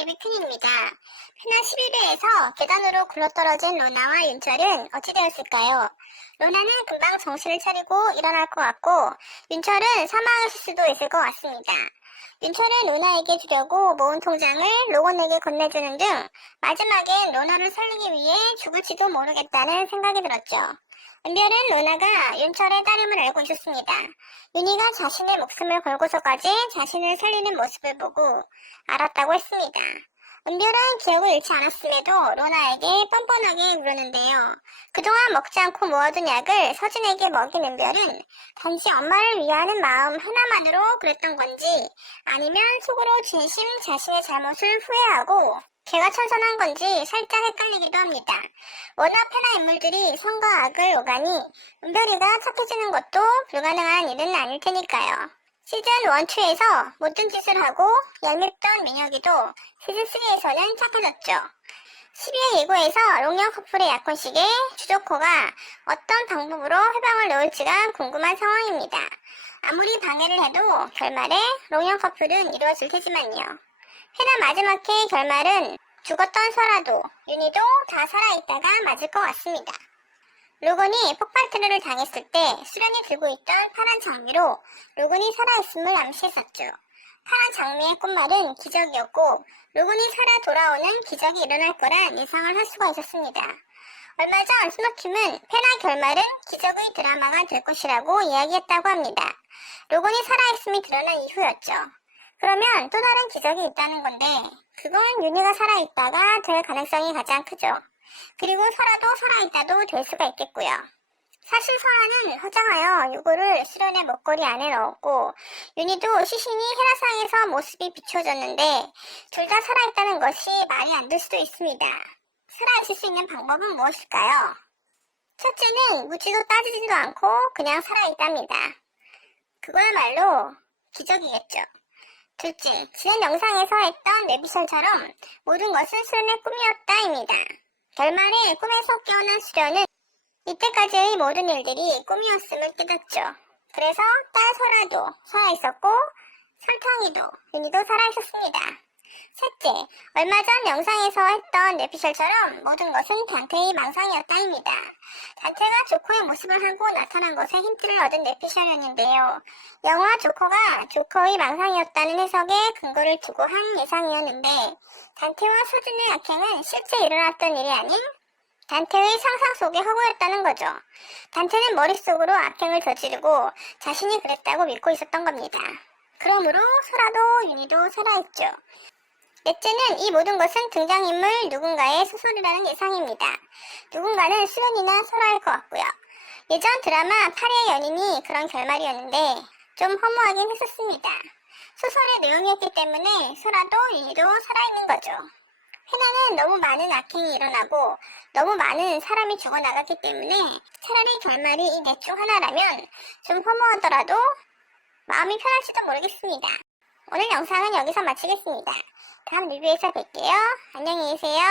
리뷰큰입니다. 페나 11회에서 계단으로 굴러떨어진 로나와 윤철은 어찌 되었을까요? 로나는 금방 정신을 차리고 일어날 것 같고 윤철은 사망하실 수도 있을 것 같습니다. 윤철은 로나에게 주려고 모은 통장을 로건에게 건네주는 등 마지막엔 로나를 살리기 위해 죽을지도 모르겠다는 생각이 들었죠. 은별은 로나가 윤철의 딸임을 알고 있었습니다. 윤희가 자신의 목숨을 걸고서까지 자신을 살리는 모습을 보고 알았다고 했습니다. 은별은 기억을 잃지 않았음에도 로나에게 뻔뻔하게 굴었는데요. 그동안 먹지 않고 모아둔 약을 서진에게 먹인 은별은 단지 엄마를 위하는 마음 하나만으로 그랬던 건지 아니면 속으로 진심 자신의 잘못을 후회하고 개가 천선한 건지 살짝 헷갈리기도 합니다. 워낙 페나 인물들이 선과 악을 오가니 은별이가 착해지는 것도 불가능한 일은 아닐 테니까요. 시즌 1, 2에서 모든 짓을 하고 얄밉던 민혁이도 시즌 3에서는 착해졌죠. 12회 예고에서 롱영 커플의 약혼식에 주조코가 어떤 방법으로 해방을 놓을지가 궁금한 상황입니다. 아무리 방해를 해도 결말에 롱영 커플은 이루어질 테지만요. 회나 마지막 회의 결말은 죽었던 설아도 윤희도 다 살아있다가 맞을 것 같습니다. 로건이 폭발 테러를 당했을 때 수련이 들고 있던 파란 장미로 로건이 살아있음을 암시했었죠. 파란 장미의 꽃말은 기적이었고 로건이 살아 돌아오는 기적이 일어날 거란 예상을 할 수가 있었습니다. 얼마 전 스노킴은 페나 결말은 기적의 드라마가 될 것이라고 이야기했다고 합니다. 로건이 살아있음이 드러난 이후였죠. 그러면 또 다른 기적이 있다는 건데 그건 윤희가 살아있다가 될 가능성이 가장 크죠. 그리고 설아도 살아있다도 될 수가 있겠고요. 사실 설아는 화장하여 유골을 수련의 목걸이 안에 넣었고 윤희도 시신이 헤라상에서 모습이 비춰졌는데 둘 다 살아있다는 것이 말이 안 될 수도 있습니다. 살아있을 수 있는 방법은 무엇일까요? 첫째는 묻지도 따지지도 않고 그냥 살아있답니다. 그거야말로 기적이겠죠. 둘째, 지난 영상에서 했던 내비션처럼 모든 것은 수련의 꿈이었다입니다. 결말에 꿈에서 깨어난 수련은 이때까지의 모든 일들이 꿈이었음을 깨닫죠. 그래서 딸 설아도 살아있었고 설탕이도 윤희도 살아있었습니다. 셋째, 얼마 전 영상에서 했던 내피셜처럼 모든 것은 단테의 망상이었다 입니다. 단테가 조커의 모습을 하고 나타난 것에 힌트를 얻은 내피셜이었는데요. 영화 조커가 조커의 망상이었다는 해석에 근거를 두고 한 예상이었는데 단테와 서준의 악행은 실제 일어났던 일이 아닌 단테의 상상 속의 허구였다는 거죠. 단테는 머릿속으로 악행을 저지르고 자신이 그랬다고 믿고 있었던 겁니다. 그러므로 소라도 윤희도 살아있죠. 넷째는 이 모든 것은 등장인물 누군가의 소설이라는 예상입니다. 누군가는 수연이나 설아일 것 같고요. 예전 드라마 파리의 연인이 그런 결말이었는데 좀 허무하긴 했었습니다. 소설의 내용이었기 때문에 설아도 윤희도 살아있는 거죠. 회나는 너무 많은 악행이 일어나고 너무 많은 사람이 죽어나갔기 때문에 차라리 결말이 이 넷 중 하나라면 좀 허무하더라도 마음이 편할지도 모르겠습니다. 오늘 영상은 여기서 마치겠습니다. 다음 리뷰에서 뵐게요. 안녕히 계세요.